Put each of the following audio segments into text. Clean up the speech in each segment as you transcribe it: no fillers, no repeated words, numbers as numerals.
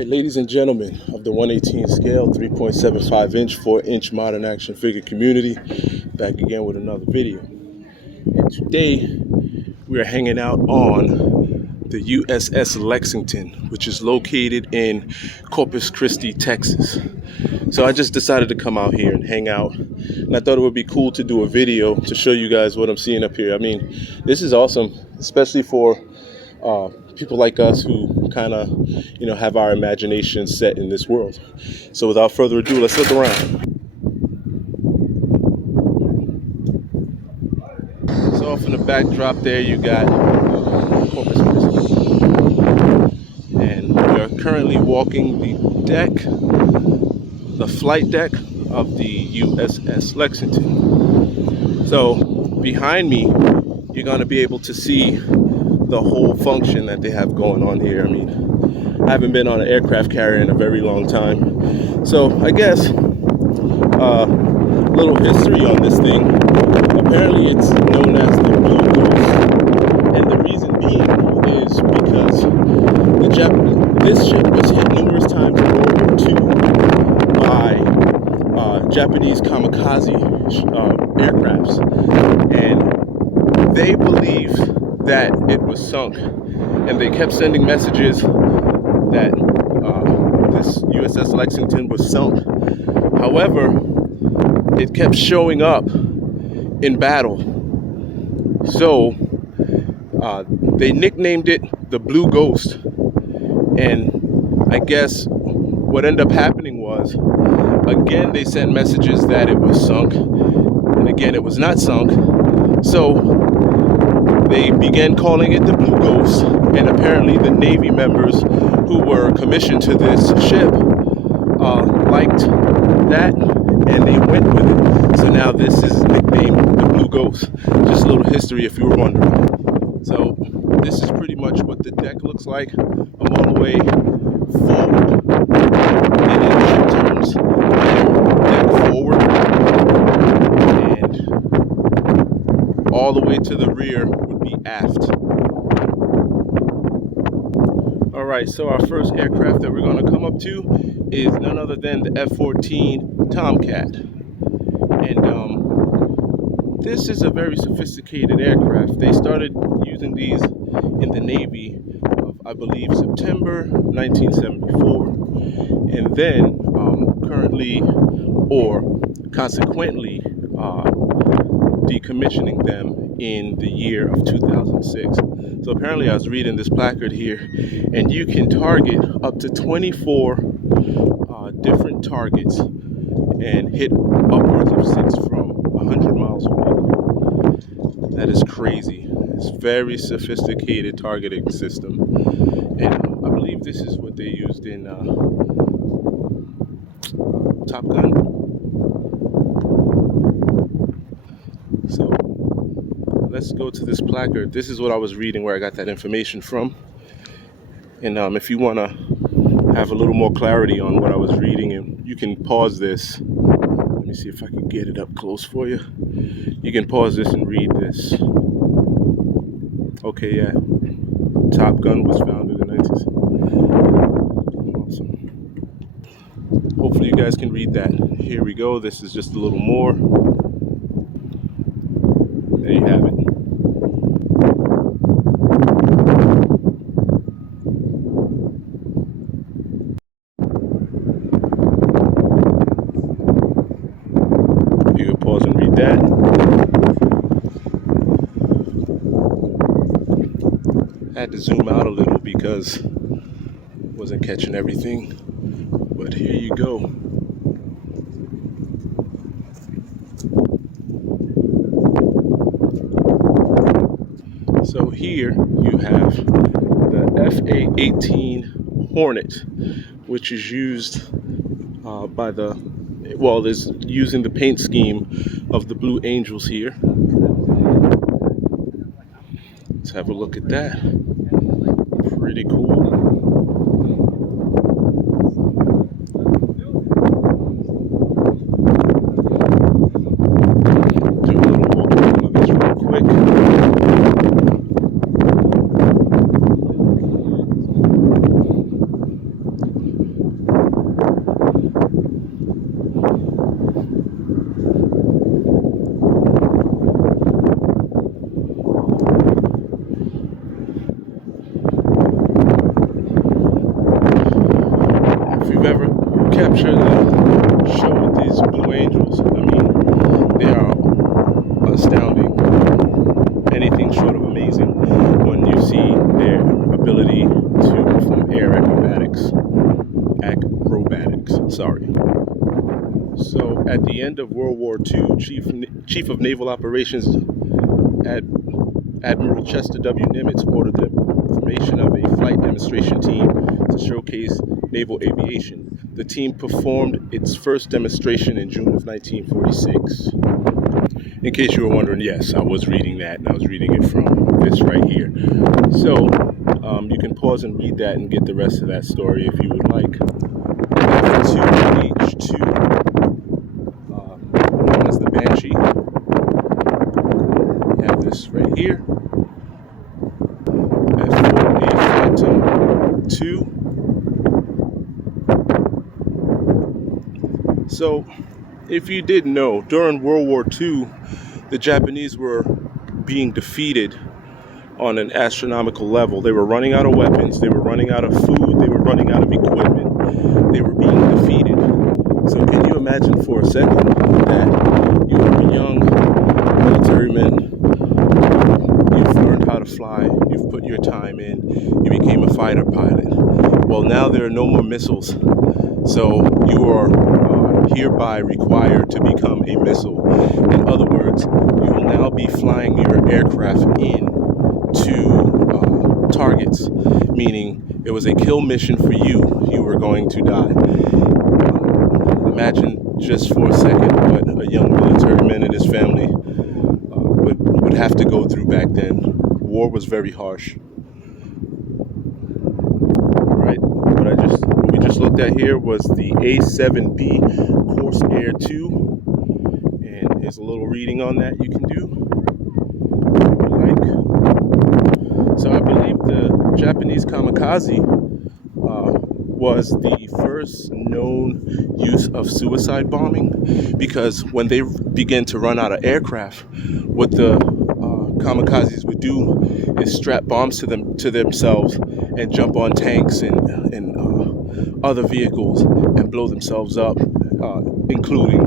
Ladies and gentlemen of the 118 scale, 3.75 inch, 4-inch modern action figure community, back again with another video. And today we are hanging out on the USS Lexington, which is located in Corpus Christi, Texas. So I just decided to come out here and hang out, and I thought it would be cool to do a video to show you guys what I'm seeing up here. I mean, this is awesome, especially for people like us who kind of, have our imagination set in this world. So without further ado, let's look around. So off in the backdrop there, you got Corpus Christi. And we are currently walking the deck, the flight deck of the USS Lexington. So behind me, you're going to be able to see the whole function that they have going on here. I mean, I haven't been on an aircraft carrier in a very long time, so I guess little history on this thing. Apparently it's known as the Blue Ghost, and the reason being is because this ship was hit numerous times in World War II by Japanese kamikaze aircrafts, and they believe that it was sunk, and they kept sending messages that this USS Lexington was sunk. However, it kept showing up in battle, so they nicknamed it the Blue Ghost. And I guess what ended up happening was, again, they sent messages that it was sunk, and again it was not sunk. So they began calling it the Blue Ghost, and apparently the Navy members who were commissioned to this ship liked that, and they went with it. So now this is nicknamed the Blue Ghost. Just a little history if you were wondering. So this is pretty much what the deck looks like. I'm all the way forward, and in ship terms, deck forward, and all the way to the rear would be aft. Alright, so our first aircraft that we're going to come up to is none other than the F-14 Tomcat. And this is a very sophisticated aircraft. They started using these in the Navy of, I believe, September 1974. And then currently, or consequently, decommissioning them in the year of 2006. So apparently I was reading this placard here, and you can target up to 24 different targets and hit upwards of 6 from 100 miles away. That is crazy. It's a very sophisticated targeting system, and I believe this is what they used in Top Gun. So let's go to this placard. This is what I was reading, where I got that information from. And if you want to have a little more clarity on what I was reading, and you can pause this. Let me see if I can get it up close for you. You can pause this and read this. Okay, yeah. Top Gun was founded in 1960. Awesome. Hopefully you guys can read that. Here we go. This is just a little more. There you have it. You can pause and read that. I had to zoom out a little because I wasn't catching everything, but here you go. So here you have the FA-18 Hornet, which is used by the well, is using the paint scheme of the Blue Angels here. Let's have a look at that. Pretty cool. Do a little walk around of this real quick. If you've ever captured a show with these Blue Angels, I mean, they are astounding. Anything short of amazing when you see their ability to perform air acrobatics. So at the end of World War II, Chief of Naval Operations Admiral Chester W. Nimitz ordered the formation of a flight demonstration team to showcase naval aviation. The team performed its first demonstration in June of 1946. In case you were wondering, yes, I was reading that, and I was reading it from this right here. So you can pause and read that and get the rest of that story if you would like. Page 2, known as the Banshee. We have this right here. As for a Phantom 2. So, if you didn't know, during World War II, the Japanese were being defeated on an astronomical level. They were running out of weapons, they were running out of food, they were running out of equipment, they were being defeated. So can you imagine for a second that you were a young military man, you've learned how to fly, you've put your time in, you became a fighter pilot. Well, now there are no more missiles, so you are hereby required to become a missile. In other words, you will now be flying your aircraft in to targets, meaning it was a kill mission for you. You were going to die. Imagine just for a second what a young military man and his family would have to go through back then. War was very harsh. Right? What we just looked at here was the A-7B Corsair 2, and here's a little reading on that you can do. So I believe the Japanese kamikaze was the first known use of suicide bombing, because when they began to run out of aircraft, what the kamikazes would do is strap bombs to themselves and jump on tanks and other vehicles and blow themselves up, including,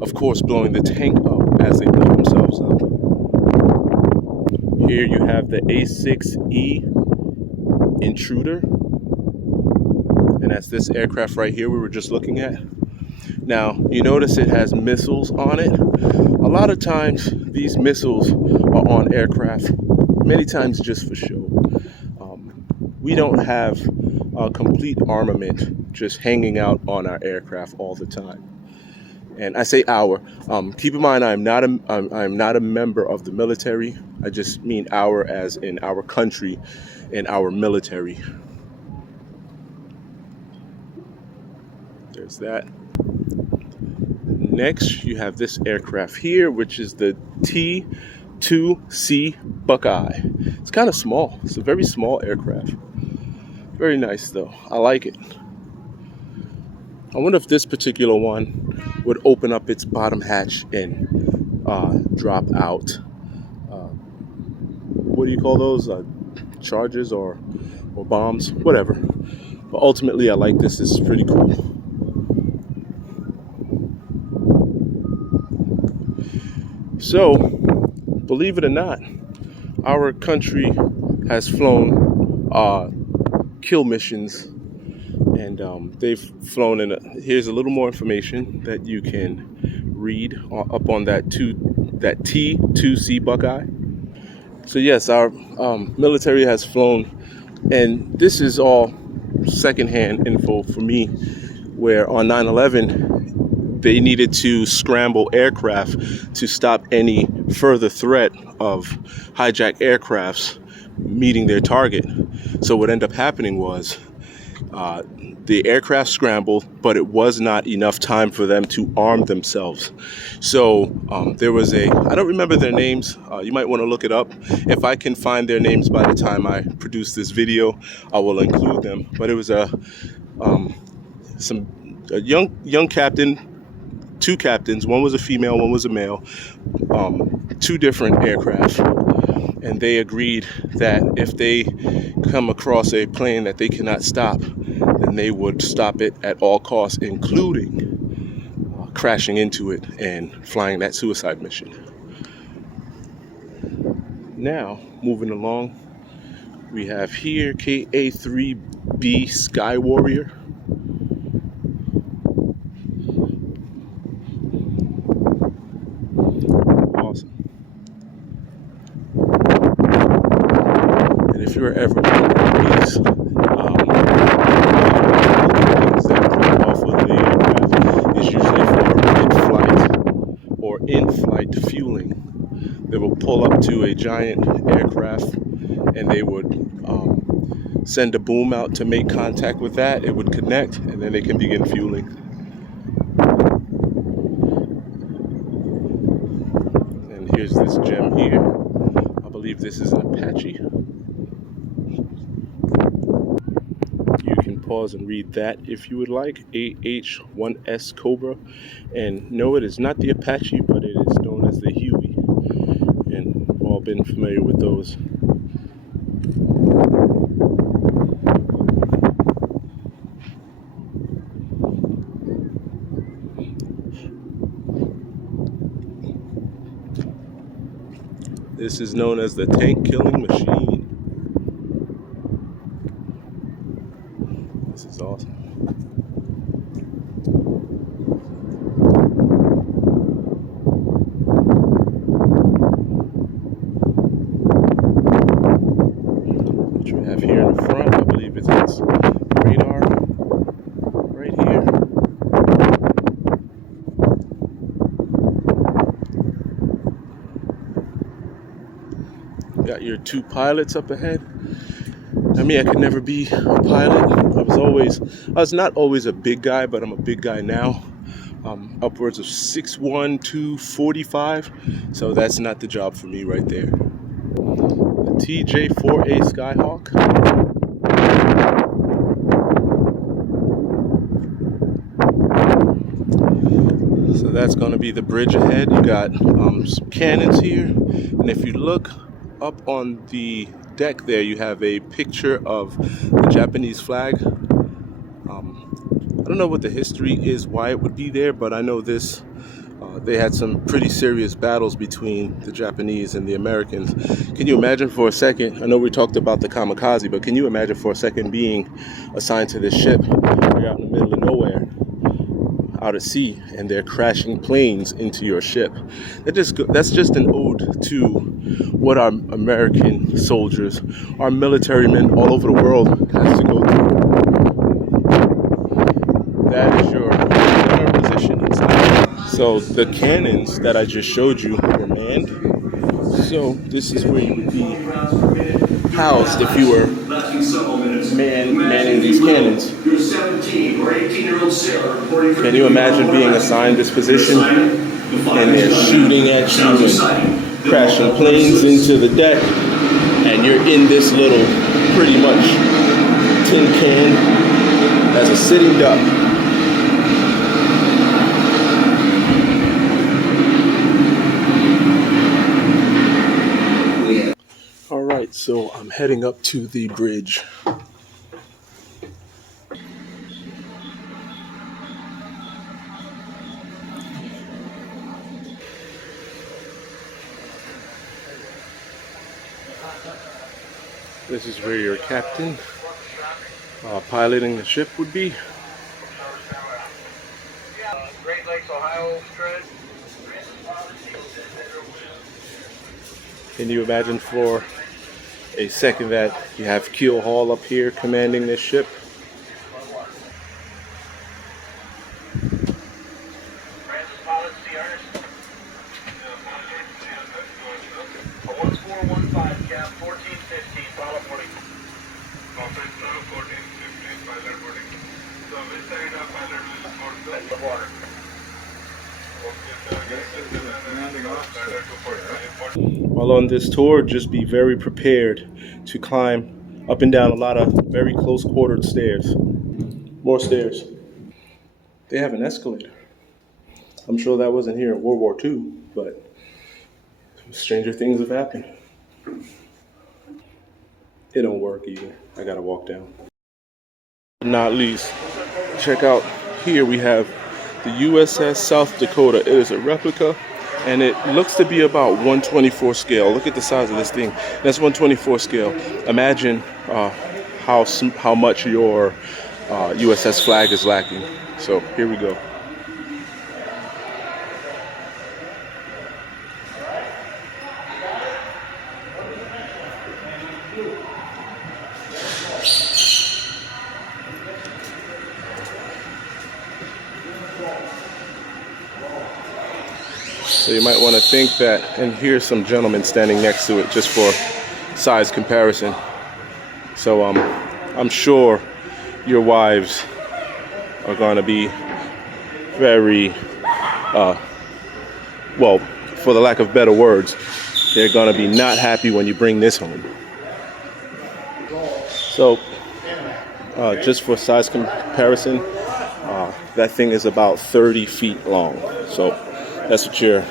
of course, blowing the tank up as they blow themselves up. Here you have the A-6E Intruder, and that's this aircraft right here we were just looking at. Now, you notice it has missiles on it. A lot of times, these missiles are on aircraft, many times just for show. We don't have a complete armament just hanging out on our aircraft all the time. And I say our. Keep in mind, I'm not a member of the military. I just mean our as in our country and our military. There's that. Next, you have this aircraft here, which is the T-2C Buckeye. It's kind of small. It's a very small aircraft. Very nice, though. I like it. I wonder if this particular one would open up its bottom hatch and drop out. What do you call those? Charges or bombs? Whatever. But ultimately, I like this. This is pretty cool. So, believe it or not, our country has flown kill missions, and they've flown in. Here's a little more information that you can read up on that T-2C Buckeye. So yes, our military has flown, and this is all secondhand info for me, where on 9/11 they needed to scramble aircraft to stop any further threat of hijacked aircrafts meeting their target. So what ended up happening was the aircraft scrambled, but it was not enough time for them to arm themselves. So there was I don't remember their names. You might want to look it up. If I can find their names by the time I produce this video, I will include them. But it was a young captain, two captains. One was a female, one was a male. Two different aircraft. And they agreed that if they come across a plane that they cannot stop, then they would stop it at all costs, including crashing into it and flying that suicide mission. Now, moving along, we have here KA-3B Sky Warrior. Awesome. And if you're ever wondering these things that come off of the aircraft is usually for mid-flight or in-flight fueling. They will pull up to a giant aircraft and they would send a boom out to make contact with that. It would connect and then they can begin fueling. And here's this gem here. I believe this is an Apache. You can pause and read that if you would like. AH-1S Cobra. And no, it is not the Apache, but it is known as the Huey. And we've all been familiar with those. This is known as the tank killing machine. This is awesome. What you have here in the front, I believe it's radar right here. Got your two pilots up ahead. I mean, I could never be a pilot. I was not always a big guy, but I'm a big guy now. Upwards of 6'1", 245. So that's not the job for me right there. The TJ-4A Skyhawk. So that's going to be the bridge ahead. You got some cannons here. And if you look up on the deck there, you have a picture of the Japanese flag. I don't know what the history is, why it would be there, but I know this. They had some pretty serious battles between the Japanese and the Americans. Can you imagine for a second, I know we talked about the kamikaze, but can you imagine for a second being assigned to this ship? You're out in the middle of nowhere, out at sea, and they're crashing planes into your ship. That's just an ode to what our American soldiers, our military men all over the world has to go through. That is your current position inside. So the cannons that I just showed you were manned. So this is where you would be housed if you were manning these cannons. Can you imagine being assigned this position and they're shooting at you and crashing planes into the deck, and you're in this little pretty much tin can as a sitting duck? All right, so I'm heading up to the bridge. This is where your captain piloting the ship would be. Great Lakes, Ohio, Trent. Can you imagine for a second that you have Keel Hall up here commanding this ship? operational 14, 15 pilot boarding. So which side of pilot will go to the water? Okay, sir. Yes, anything else? Standard 245. While on this tour, just be very prepared to climb up and down a lot of very close quartered stairs. More stairs. They have an escalator. I'm sure that wasn't here in World War II, but stranger things have happened. It don't work either. I gotta walk down. Not least, check out here we have the USS South Dakota. It is a replica and it looks to be about 124 scale. Look at the size of this thing. That's 124 scale. Imagine how much your USS flag is lacking. So here we go. So you might want to think that, and here's some gentlemen standing next to it just for size comparison. So I'm sure your wives are going to be very, well, for the lack of better words, they're going to be not happy when you bring this home. So just for size comparison, that thing is about 30 feet long. So that's what you're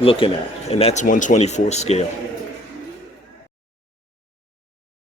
looking at, and that's 124 scale.